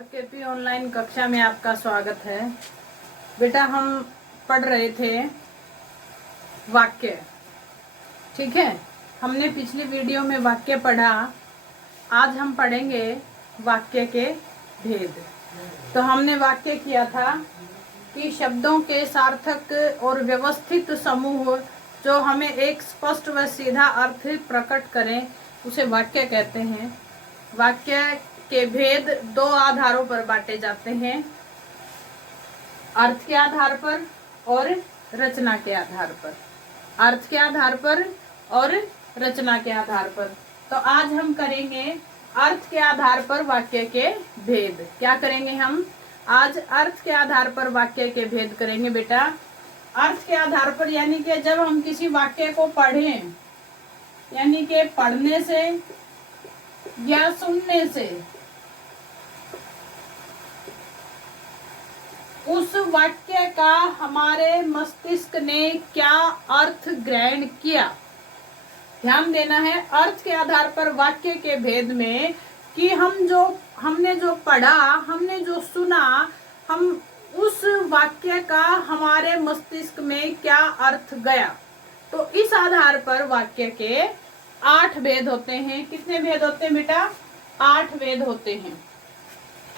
आरकेपी online कक्षा में आपका स्वागत है। बेटा, हम पढ़ रहे थे वाक्य। ठीक है, हमने पिछली वीडियो में वाक्य पढ़ा। आज हम पढ़ेंगे वाक्य के भेद। तो हमने वाक्य किया था कि शब्दों के सार्थक और व्यवस्थित समूह जो हमें एक स्पष्ट व सीधा अर्थ प्रकट करें उसे वाक्य कहते हैं। वाक्य के भेद दो आधारों पर बांटे जाते हैं, अर्थ के आधार पर और रचना के आधार पर। अर्थ के आधार पर और रचना के आधार पर। तो आज हम करेंगे अर्थ के आधार पर वाक्य के भेद। क्या करेंगे हम? आज अर्थ के आधार पर वाक्य के भेद करेंगे बेटा। अर्थ के आधार पर यानी कि जब हम किसी वाक्य को पढ़ें, यानी कि पढ़ने से या सुनने से उस वाक्य का हमारे मस्तिष्क ने क्या अर्थ ग्रहण किया। ध्यान देना है अर्थ के आधार पर वाक्य के भेद में कि हमने जो पढ़ा, हमने जो सुना, हम उस वाक्य का हमारे मस्तिष्क में क्या अर्थ गया। तो इस आधार पर वाक्य के 8 भेद होते हैं। कितने भेद होते हैं बेटा? 8 भेद होते हैं।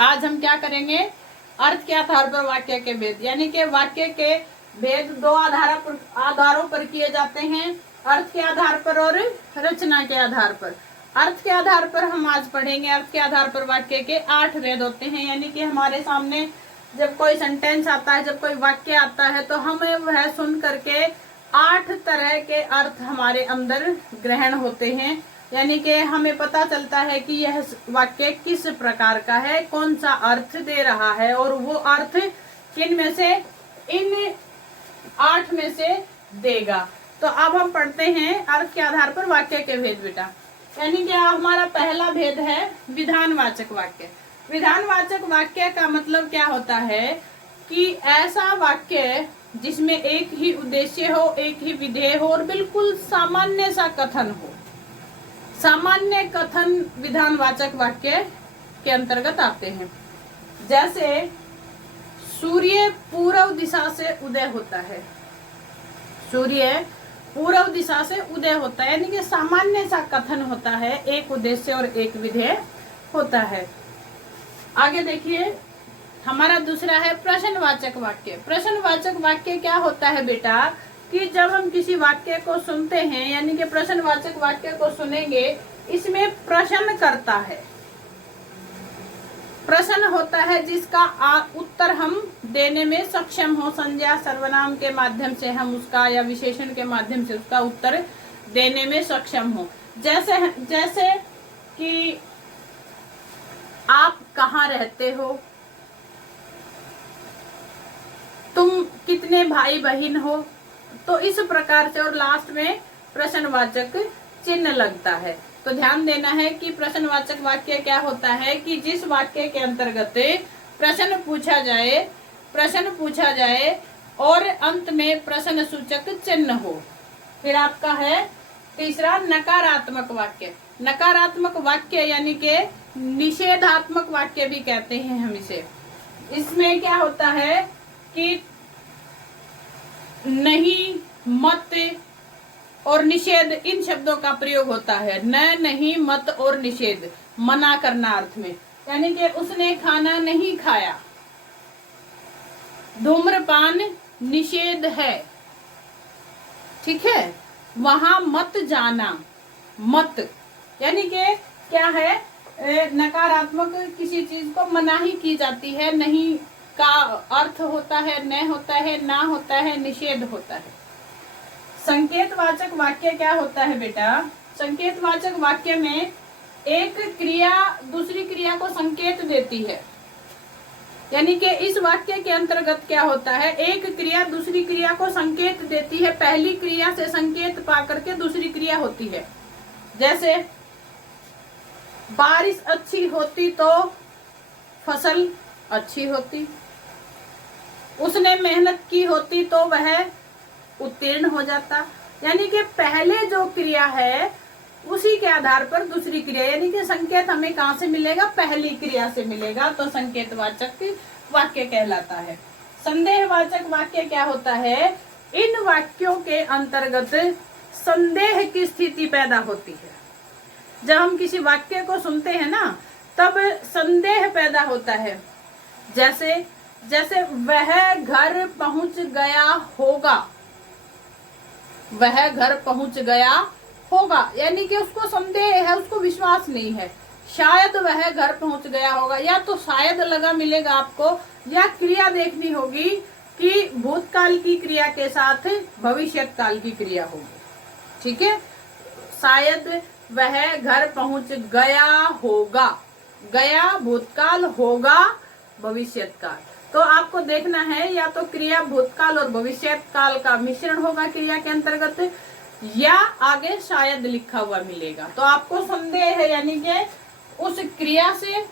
आज हम क्या करेंगे? अर्थ के आधार पर वाक्य के भेद, यानी कि वाक्य के भेद दो आधारों पर किए जाते हैं, अर्थ के आधार पर और रचना के आधार पर। अर्थ के आधार पर हम आज पढ़ेंगे। अर्थ के आधार पर वाक्य के 8 भेद होते हैं, यानी कि हमारे सामने जब कोई सेंटेंस आता है, जब कोई वाक्य आता है, तो हमें वह सुन करके 8 तरह के अर्थ हमारे अंदर ग्रहण होते हैं। यानी कि हमें पता चलता है कि यह वाक्य किस प्रकार का है, कौन सा अर्थ दे रहा है, और वो अर्थ किन में से, इन 8 में से देगा। तो अब हम पढ़ते हैं अर्थ के आधार पर वाक्य के भेद बेटा। यानी कि हमारा पहला भेद है विधानवाचक वाक्य। विधानवाचक वाक्य का मतलब क्या होता है कि ऐसा वाक्य जिसमें एक ही उद्देश्य हो, एक ही विधेय हो और बिल्कुल सामान्य सा कथन हो। सामान्य कथन विधानवाचक वाक्य के अंतर्गत आते हैं। जैसे सूर्य पूर्व दिशा से उदय होता है। सूर्य पूर्व दिशा से उदय होता है, यानी कि सामान्य सा कथन होता है, एक उद्देश्य और एक विधेय होता है। आगे देखिए, हमारा दूसरा है प्रश्नवाचक वाक्य। प्रश्नवाचक वाक्य क्या होता है बेटा कि जब हम किसी वाक्य को सुनते हैं, यानी कि प्रश्नवाचक वाक्य को सुनेंगे, इसमें प्रश्न करता है, प्रश्न होता है जिसका उत्तर हम देने में सक्षम हो। संज्ञा सर्वनाम के माध्यम से हम उसका, या विशेषण के माध्यम से उसका उत्तर देने में सक्षम हो। जैसे कि आप कहाँ रहते हो, तुम कितने भाई बहन हो। तो इस प्रकार से, और लास्ट में प्रश्नवाचक चिन्ह लगता है। तो ध्यान देना है कि प्रश्नवाचक वाक्य क्या होता है कि जिस वाक्य के अंतर्गत प्रश्न पूछा जाए और अंत में प्रश्न सूचक चिन्ह हो। फिर आपका है तीसरा नकारात्मक वाक्य। नकारात्मक वाक्य यानी कि निषेधात्मक वाक्य भी कहते हैं हम इसे। इसमें क्या होता है कि नहीं, मत और निषेध, इन शब्दों का प्रयोग होता है। न, नहीं, मत और निषेध, मना करना अर्थ में। यानी कि उसने खाना नहीं खाया। धूम्रपान निषेध है, ठीक है। वहां मत जाना, मत यानी कि क्या है, नकारात्मक किसी चीज को मनाही की जाती है। नहीं का अर्थ होता है न होता है, ना होता है, निषेध होता है। संकेतवाचक वाक्य क्या होता है बेटा? संकेतवाचक वाक्य में एक क्रिया दूसरी क्रिया को संकेत देती है। यानी कि इस वाक्य के अंतर्गत क्या होता है, एक क्रिया दूसरी क्रिया को संकेत देती है। पहली क्रिया से संकेत पाकर के दूसरी क्रिया होती है। जैसे बारिश अच्छी होती तो फसल अच्छी होती, उसने मेहनत की होती तो वह उत्तीर्ण हो जाता। यानी कि पहले जो क्रिया है उसी के आधार पर दूसरी क्रिया, यानी कि संकेत हमें कहाँ से मिलेगा, पहली क्रिया से मिलेगा, तो संकेतवाचक वाक्य कहलाता है। संदेहवाचक वाक्य क्या होता है, इन वाक्यों के अंतर्गत संदेह की स्थिति पैदा होती है। जब हम किसी वाक्य को सुनते हैं ना, तब संदेह पैदा होता है। जैसे जैसे वह घर पहुंच गया होगा, वह घर पहुंच गया होगा, यानी कि उसको संदेह है, उसको विश्वास नहीं है, शायद वह घर पहुंच गया होगा, या तो शायद लगा मिलेगा आपको, या क्रिया देखनी होगी कि भूतकाल की क्रिया के साथ भविष्यत काल की क्रिया होगी। ठीक है, शायद वह घर पहुंच गया होगा, गया भूतकाल, होगा भविष्यत काल। तो आपको देखना है, या तो क्रिया भूतकाल और भविष्यत काल का मिश्रण होगा क्रिया के अंतर्गत, या आगे शायद लिखा हुआ मिलेगा। तो आपको संदेह है, यानी कि उस क्रिया से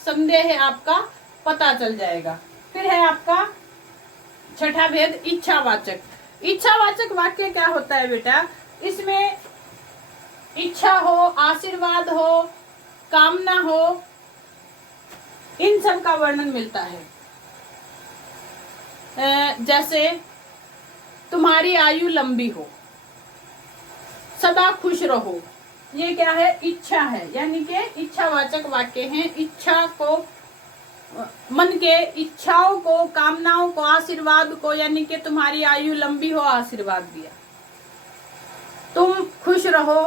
संदेह आपका पता चल जाएगा। फिर है आपका छठा भेद, इच्छावाचक। इच्छावाचक वाक्य क्या होता है बेटा, इसमें इच्छा हो, आशीर्वाद हो, कामना हो, इन सब का वर्णन मिलता है। जैसे तुम्हारी आयु लंबी हो, सदा खुश रहो, ये क्या है, इच्छा है, यानी कि इच्छावाचक वाक्य हैं। इच्छा को, मन के इच्छाओं को, कामनाओं को, आशीर्वाद को, यानी कि तुम्हारी आयु लंबी हो, आशीर्वाद दिया, तुम खुश रहो,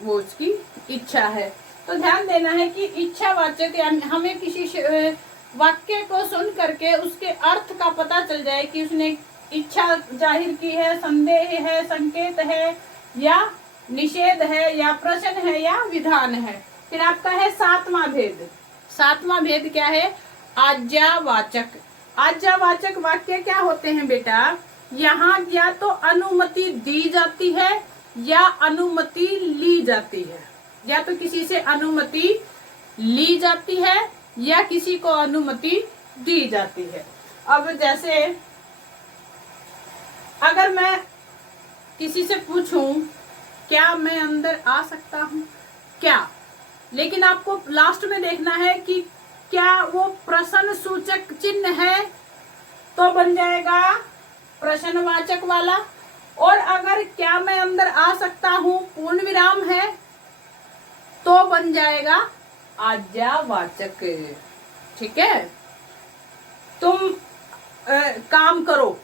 वो उसकी इच्छा है। तो ध्यान देना है कि इच्छावाचक, यानी हमें किसी वाक्य को सुन करके उसके अर्थ का पता चल जाए कि उसने इच्छा जाहिर की है, संदेह है, संकेत है, या निषेध है, या प्रश्न है, या विधान है। फिर आपका है सातवां भेद। सातवां भेद क्या है, आज्ञावाचक। आज्ञावाचक वाक्य क्या होते हैं बेटा, यहाँ या तो अनुमति दी जाती है या अनुमति ली जाती है, या तो किसी से अनुमति ली जाती है या किसी को अनुमति दी जाती है। अब जैसे अगर मैं किसी से पूछूं क्या मैं अंदर आ सकता हूं, क्या, लेकिन आपको लास्ट में देखना है कि क्या वो प्रश्न सूचक चिन्ह है तो बन जाएगा प्रश्नवाचक वाला, और अगर क्या मैं अंदर आ सकता हूं पूर्ण विराम है तो बन जाएगा आज्ञावाचक। ठीक है, तुम काम करो,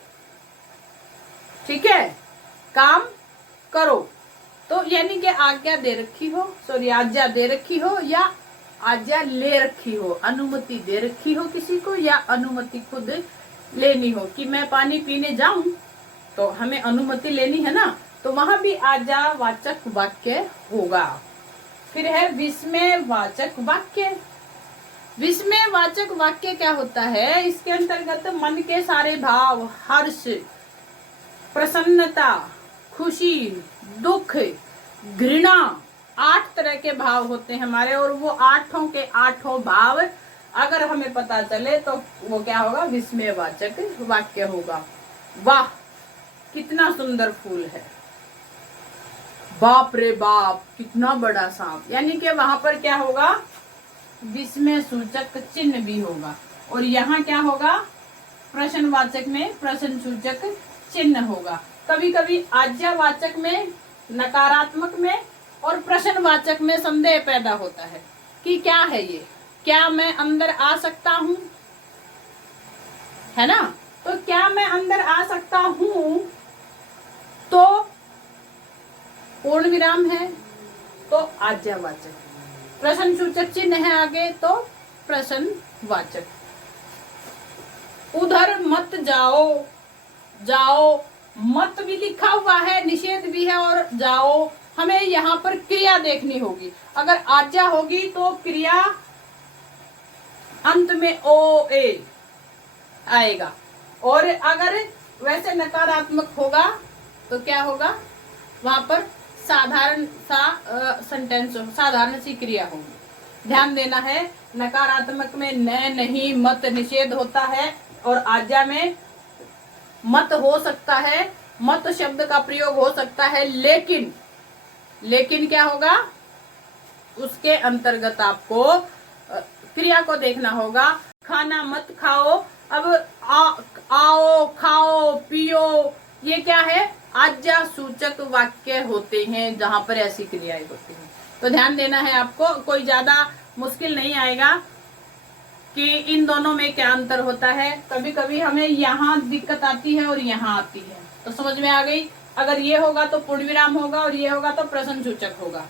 ठीक है, काम करो, तो यानी कि आज्ञा दे रखी हो, सॉरी आज्ञा दे रखी हो या आज्ञा ले रखी हो, अनुमति दे रखी हो किसी को, या अनुमति खुद लेनी हो कि मैं पानी पीने जाऊं तो हमें अनुमति लेनी है ना, तो वहां भी आज्ञावाचक वाक्य होगा। फिर है विस्मयवाचक वाक्य। विस्मयवाचक वाक्य क्या होता है, इसके अंतर्गत मन के सारे भाव, हर्ष, प्रसन्नता, खुशी, दुख, घृणा, 8 तरह के भाव होते हैं हमारे, और वो 8 के 8 भाव अगर हमें पता चले तो वो क्या होगा, विस्मयवाचक वाक्य होगा। वाह कितना सुंदर फूल है, बाप रे बाप कितना बड़ा सांप, यानी कि वहां पर क्या होगा, विस्मय सूचक चिन्ह भी होगा। और यहाँ क्या होगा, प्रश्नवाचक में प्रश्न सूचक चिन्ह होगा। कभी कभी आज्ञावाचक में नकारात्मक में और प्रश्नवाचक में संदेह पैदा होता है कि क्या है ये, क्या मैं अंदर आ सकता हूं, है ना, तो क्या मैं अंदर आ सकता हूं तो पूर्ण विराम है तो आज्ञावाचक, प्रश्न सूचक चिन्ह है आगे तो प्रश्नवाचक। उधर मत जाओ, जाओ मत भी लिखा हुआ है, निषेध भी है, और जाओ, हमें यहाँ पर क्रिया देखनी होगी। अगर आज्ञा होगी तो क्रिया अंत में ओ ए आएगा, और अगर वैसे नकारात्मक होगा तो क्या होगा, वहां पर साधारण सा सेंटेंस, साधारण सी क्रिया होगी। ध्यान देना है, नकारात्मक में न, नहीं, मत, निषेध होता है, और आज्ञा में मत हो सकता है, मत शब्द का प्रयोग हो सकता है, लेकिन क्या होगा, उसके अंतर्गत आपको क्रिया को देखना होगा। खाना मत खाओ, अब आओ खाओ पियो, ये क्या है, आज्ञा सूचक वाक्य होते हैं जहां पर ऐसी क्रियाएं होती हैं। तो ध्यान देना है आपको, कोई ज्यादा मुश्किल नहीं आएगा कि इन दोनों में क्या अंतर होता है। कभी कभी हमें यहाँ दिक्कत आती है और यहाँ आती है, तो समझ में आ गई। अगर ये होगा तो पूर्ण विराम होगा और ये होगा तो प्रश्न सूचक होगा।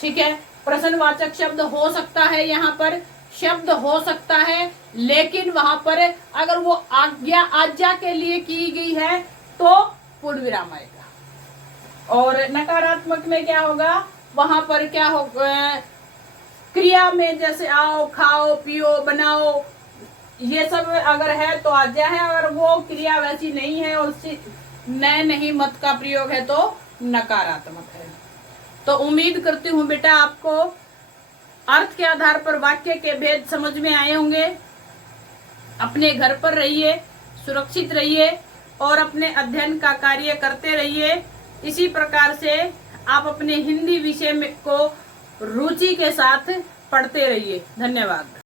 ठीक है, प्रश्नवाचक शब्द हो सकता है, यहाँ पर शब्द हो सकता है, लेकिन वहां पर अगर वो आज्ञा के लिए की गई है तो पूर्ण विराम आएगा। और नकारात्मक में क्या होगा, वहां पर क्या होगा, क्रिया में जैसे आओ खाओ पियो बनाओ ये सब अगर है तो आज्ञा है, अगर वो क्रिया वैसी नहीं है और नहीं मत का प्रयोग है तो नकारात्मक है। तो उम्मीद करती हूँ बेटा आपको अर्थ के आधार पर वाक्य के भेद समझ में आए होंगे। अपने घर पर रहिए, सुरक्षित रहिए और अपने अध्ययन का कार्य करते रहिए। इसी प्रकार से आप अपने हिंदी विषय को रुचि के साथ पढ़ते रहिए। धन्यवाद।